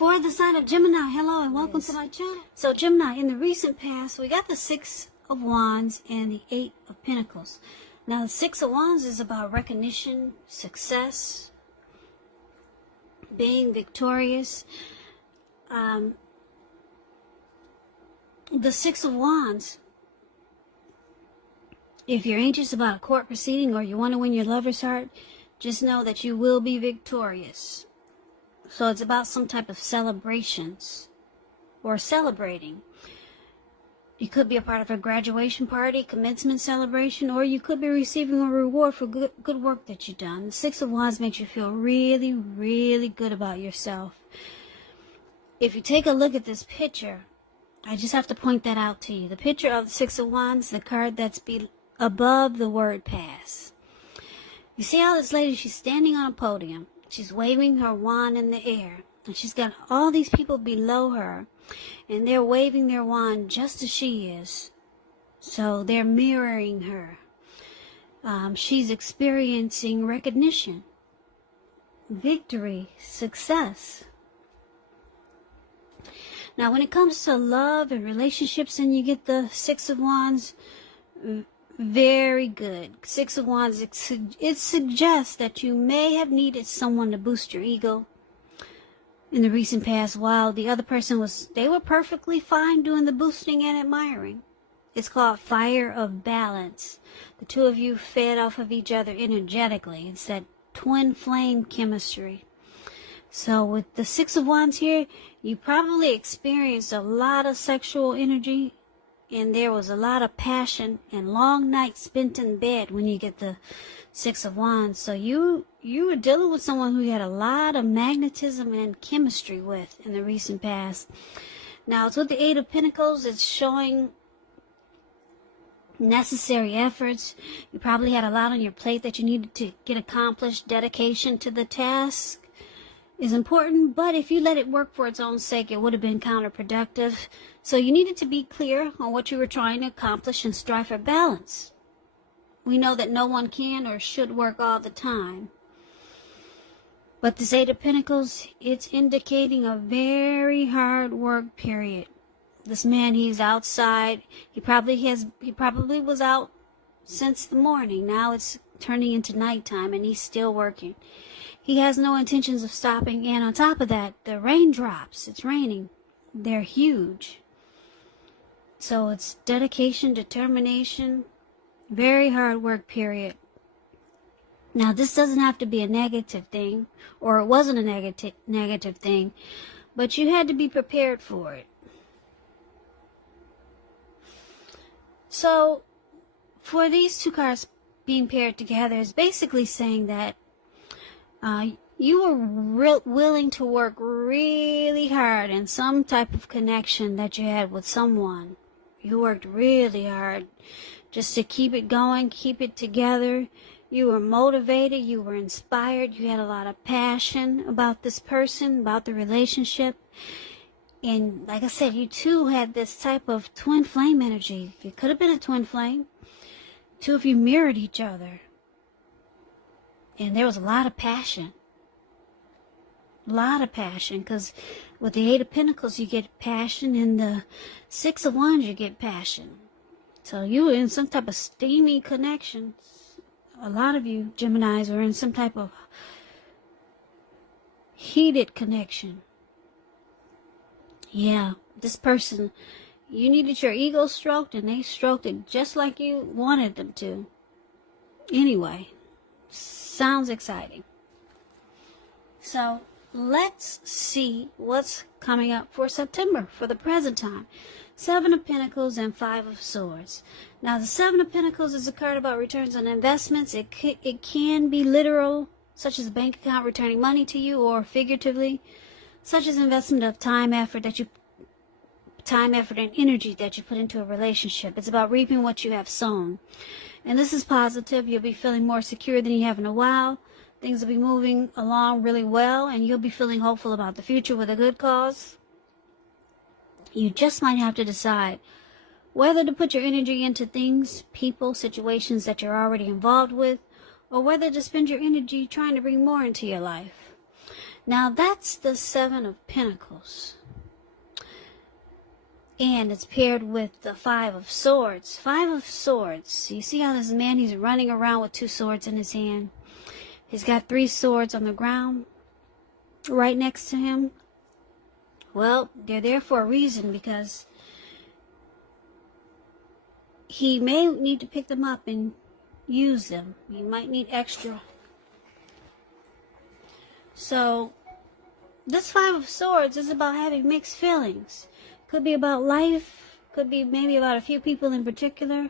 For the sign of Gemini, hello and welcome to my channel. So Gemini, in the recent past, we got the Six of Wands and the Eight of Pentacles. Now the Six of Wands is about recognition, success, being victorious. The Six of Wands, if you're anxious about a court proceeding or you want to win your lover's heart, just know that you will be victorious. So it's about some type of celebrations or celebrating. You could be a part of a graduation party, commencement celebration, or you could be receiving a reward for good work that you've done. The Six of Wands makes you feel really, really good about yourself. If you take a look at this picture, I just have to point that out to you. The picture of the Six of Wands, the card that's above the word pass. You see how this lady, she's standing on a podium. She's waving her wand in the air. And she's got all these people below her. And they're waving their wand just as she is. So they're mirroring her. She's experiencing recognition, victory, success. Now when it comes to love and relationships and you get the Six of Wands, very good. Six of Wands, it suggests that you may have needed someone to boost your ego in the recent past while the other person they were perfectly fine doing the boosting and admiring. It's called fire of balance. The two of you fed off of each other energetically. It's that twin flame chemistry. So with the Six of Wands here, you probably experienced a lot of sexual energy. And there was a lot of passion and long nights spent in bed when you get the Six of Wands. So you were dealing with someone who you had a lot of magnetism and chemistry with in the recent past. Now, it's with the Eight of Pentacles. It's showing necessary efforts. You probably had a lot on your plate that you needed to get accomplished. Dedication to the task is important, but if you let it work for its own sake, it would have been counterproductive. So you needed to be clear on what you were trying to accomplish and strive for balance. We know that no one can or should work all the time. But this Eight of Pentacles, it's indicating a very hard work period. This man, he's outside. He probably was out since the morning. Now it's turning into nighttime and he's still working. He has no intentions of stopping, and on top of that, the raindrops, it's raining, they're huge. So it's dedication, determination, very hard work period. Now this doesn't have to be a negative thing, or it wasn't a negative thing, but you had to be prepared for it. So for these two cards being paired together, is basically saying that you were willing to work really hard in some type of connection that you had with someone. You worked really hard just to keep it going, keep it together. You were motivated, you were inspired, you had a lot of passion about this person, about the relationship. And like I said, you two had this type of twin flame energy. It could have been a twin flame. Two of you mirrored each other. And there was a lot of passion. A lot of passion. Because with the Eight of Pentacles, you get passion. And the Six of Wands, you get passion. So you were in some type of steamy connection. A lot of you Geminis were in some type of heated connection. Yeah, this person, you needed your ego stroked. And they stroked it just like you wanted them to. Anyway. Sounds exciting. So let's see what's coming up for September for the present time. Seven of Pentacles and Five of Swords. Now the Seven of Pentacles is a card about returns on investments. It can be literal, such as a bank account returning money to you, or figuratively, such as investment of time, effort, and energy that you put into a relationship. It's about reaping what you have sown. And this is positive. You'll be feeling more secure than you have in a while. Things will be moving along really well, and you'll be feeling hopeful about the future with a good cause. You just might have to decide whether to put your energy into things, people, situations that you're already involved with, or whether to spend your energy trying to bring more into your life. Now that's the Seven of Pentacles. And it's paired with the Five of Swords. Five of Swords. You see how this man, he's running around with 2 swords in his hand. He's got 3 swords on the ground right next to him. Well, they're there for a reason, because he may need to pick them up and use them. He might need extra. So this Five of Swords is about having mixed feelings. Could be about life, could be maybe about a few people in particular,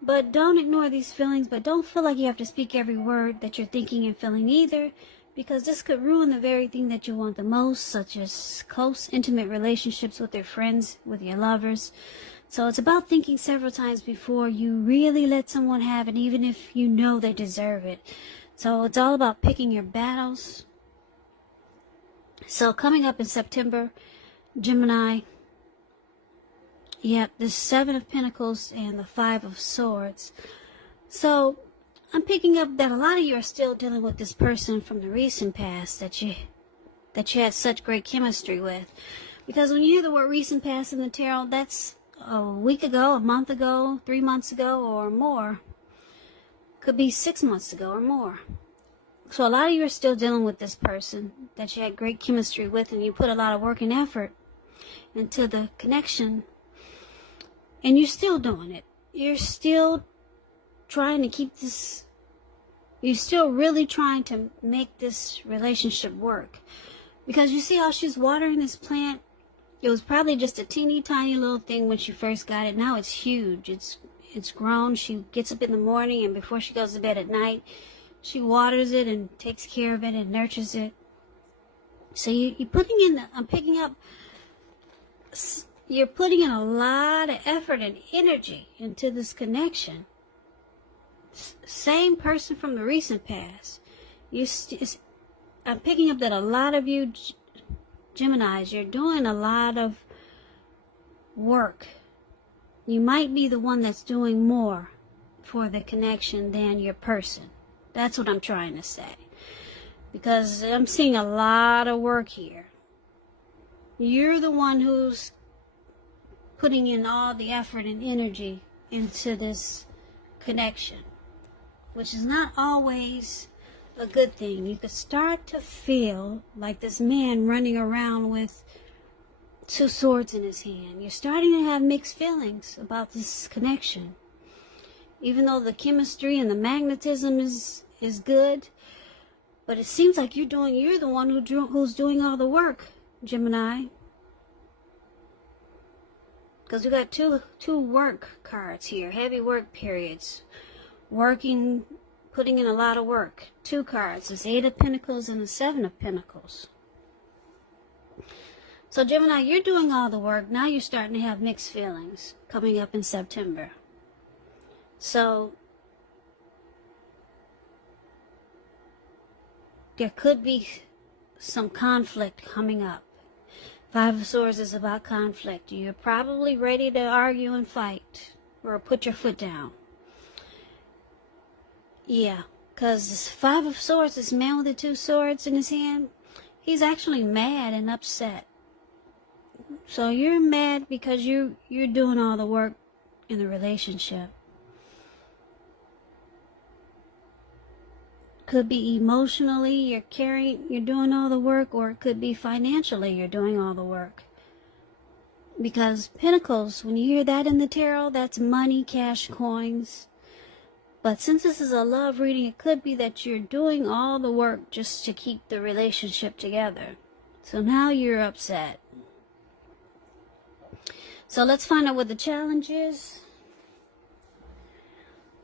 but don't ignore these feelings. But don't feel like you have to speak every word that you're thinking and feeling either, because this could ruin the very thing that you want the most, such as close, intimate relationships with your friends, with your lovers. So it's about thinking several times before you really let someone have it, even if you know they deserve it. So it's all about picking your battles. So coming up in September, Gemini, yep, the Seven of Pentacles and the Five of Swords. So I'm picking up that a lot of you are still dealing with this person from the recent past that you had such great chemistry with. Because when you hear the word recent past in the tarot, that's a week ago, a month ago, 3 months ago, or more. Could be 6 months ago or more. So a lot of you are still dealing with this person that you had great chemistry with, and you put a lot of work and effort into the connection. And you're still doing it. You're still trying to keep this, you're still really trying to make this relationship work. Because you see how she's watering this plant? It was probably just a teeny tiny little thing when she first got it. Now it's huge. It's grown. She gets up in the morning, and before she goes to bed at night, she waters it and takes care of it and nurtures it. So you're putting in, I'm picking up, you're putting in a lot of effort and energy into this connection. Same person from the recent past. I'm picking up that a lot of you Geminis, you're doing a lot of work. You might be the one that's doing more for the connection than your person. That's what I'm trying to say. Because I'm seeing a lot of work here. You're the one who's putting in all the effort and energy into this connection, which is not always a good thing. You could start to feel like this man running around with 2 swords in his hand. You're starting to have mixed feelings about this connection. Even though the chemistry and the magnetism is good, but it seems like you're the one who's doing all the work, Gemini. Because we got two work cards here, heavy work periods, working, putting in a lot of work. 2 cards, this 8 of Pentacles and the 7 of Pentacles. So Gemini, you're doing all the work. Now you're starting to have mixed feelings coming up in September. So there could be some conflict coming up. 5 of Swords is about conflict. You're probably ready to argue and fight or put your foot down. Yeah, because this 5 of Swords, this man with the 2 swords in his hand, he's actually mad and upset. So you're mad because you're doing all the work in the relationship. Could be emotionally, you're doing all the work, or it could be financially, you're doing all the work. Because Pentacles, when you hear that in the tarot, that's money, cash, coins. But since this is a love reading, it could be that you're doing all the work just to keep the relationship together. So now you're upset. So let's find out what the challenge is.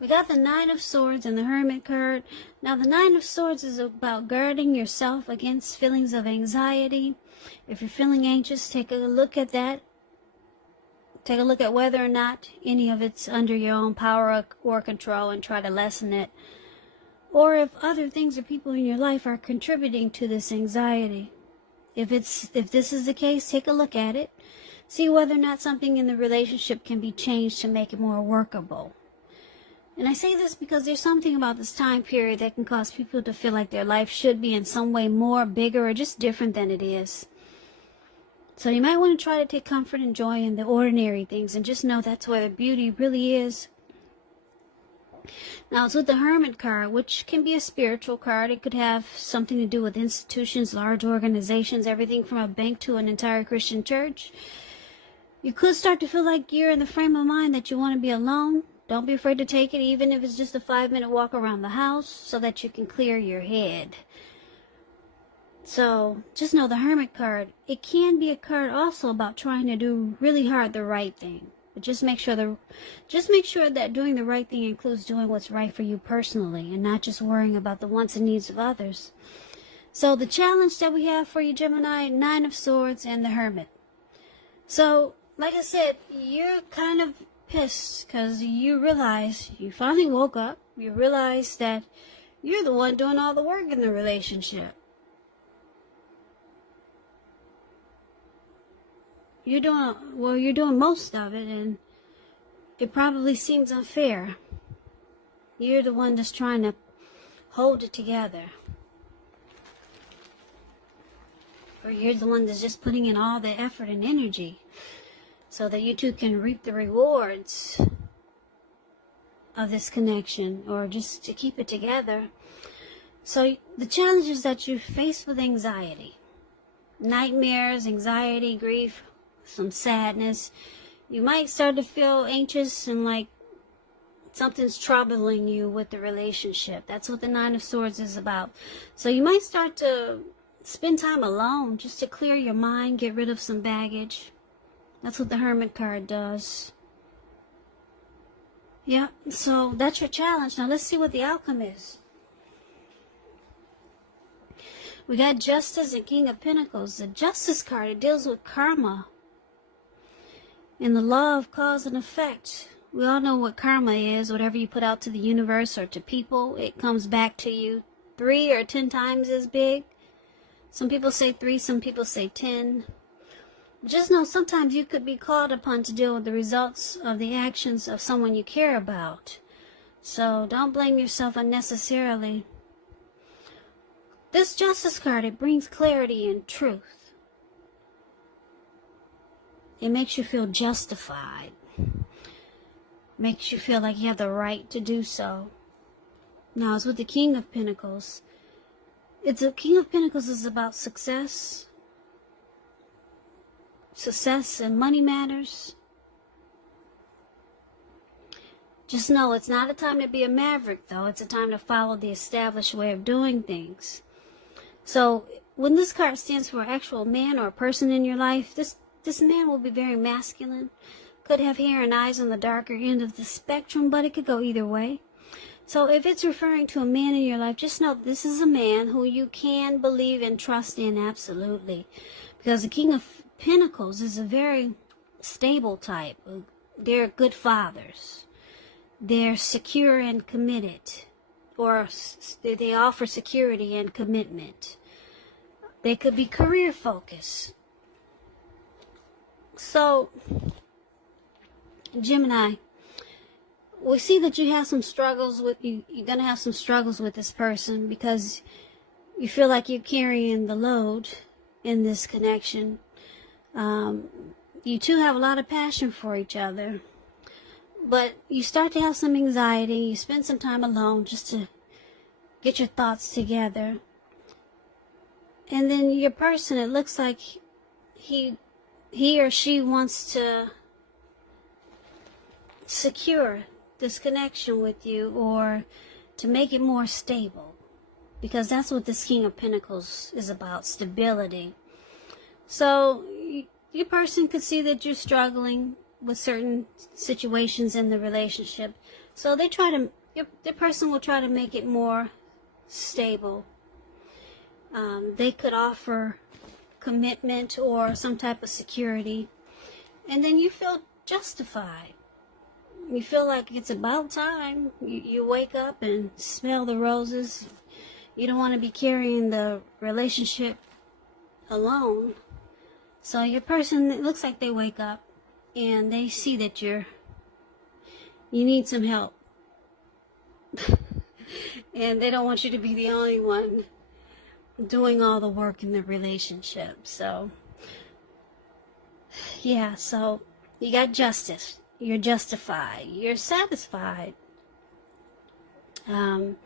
We got the 9 of Swords and the Hermit card. Now the 9 of Swords is about guarding yourself against feelings of anxiety. If you're feeling anxious, take a look at that. Take a look at whether or not any of it's under your own power or control and try to lessen it. Or if other things or people in your life are contributing to this anxiety. If this is the case, take a look at it. See whether or not something in the relationship can be changed to make it more workable. And I say this because there's something about this time period that can cause people to feel like their life should be in some way more, bigger, or just different than it is. So you might want to try to take comfort and joy in the ordinary things and just know that's where the beauty really is. Now it's with the Hermit card, which can be a spiritual card. It could have something to do with institutions, large organizations, everything from a bank to an entire Christian church. You could start to feel like you're in the frame of mind that you want to be alone. Don't be afraid to take it, even if it's just a 5-minute walk around the house, so that you can clear your head. So just know the Hermit card, it can be a card also about trying to do really hard the right thing. But just make sure that doing the right thing includes doing what's right for you personally and not just worrying about the wants and needs of others. So the challenge that we have for you, Gemini, 9 of Swords and the Hermit. So, like I said, you're kind of pissed because you realize you finally woke up. You realize that you're the one doing all the work in the relationship. You're doing most of it, and it probably seems unfair. You're the one that's trying to hold it together. Or you're the one that's just putting in all the effort and energy so that you two can reap the rewards of this connection, or just to keep it together. So the challenge is that you're faced with anxiety. Nightmares, anxiety, grief, some sadness. You might start to feel anxious and like something's troubling you with the relationship. That's what the 9 of Swords is about. So you might start to spend time alone just to clear your mind, get rid of some baggage. That's what the Hermit card does. Yeah, so that's your challenge. Now let's see what the outcome is. We got Justice and King of Pentacles. The Justice card, it deals with karma and the law of cause and effect. We all know what karma is. Whatever you put out to the universe or to people, it comes back to you 3 or 10 times as big. Some people say 3, some people say 10. Just know sometimes you could be called upon to deal with the results of the actions of someone you care about. So don't blame yourself unnecessarily. This Justice card, it brings clarity and truth. It makes you feel justified. Makes you feel like you have the right to do so. Now it's with the King of Pentacles. The King of Pentacles is about success. Success and money matters. Just know it's not a time to be a maverick, though. It's a time to follow the established way of doing things. So when this card stands for an actual man or a person in your life, this man will be very masculine. Could have hair and eyes on the darker end of the spectrum, but it could go either way. So if it's referring to a man in your life, just know this is a man who you can believe and trust in absolutely. Because the King of Pentacles is a very stable type. They're good fathers. They're secure and committed. Or they offer security and commitment. They could be career focused. So, Gemini, we see that you have some struggles with you're going to have some struggles with this person because you feel like you're carrying the load in this connection. You two have a lot of passion for each other, but you start to have some anxiety. You spend some time alone just to get your thoughts together. And then your person, it looks like he or she wants to secure this connection with you, or to make it more stable, because that's what this King of Pentacles is about, stability. So your person could see that you're struggling with certain situations in the relationship, so the person will try to make it more stable. They could offer commitment or some type of security, and then you feel justified. You feel like it's about time. You wake up and smell the roses. You don't want to be carrying the relationship alone. So your person, it looks like they wake up and they see that you need some help. And they don't want you to be the only one doing all the work in the relationship. So, yeah, so you got justice. You're justified. You're satisfied. The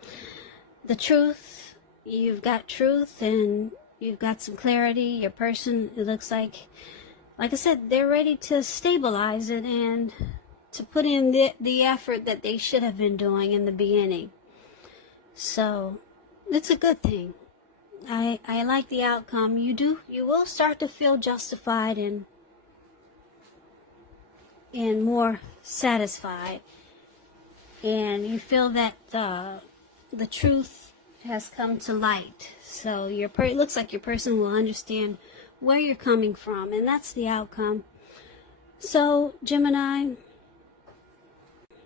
truth, you've got truth and you've got some clarity. Your person, it looks like I said, they're ready to stabilize it and to put in the effort that they should have been doing in the beginning. So it's a good thing. I like the outcome. You will start to feel justified and more satisfied, and you feel that the truth has come to light. So it looks like your person will understand where you're coming from, and that's the outcome. So Gemini,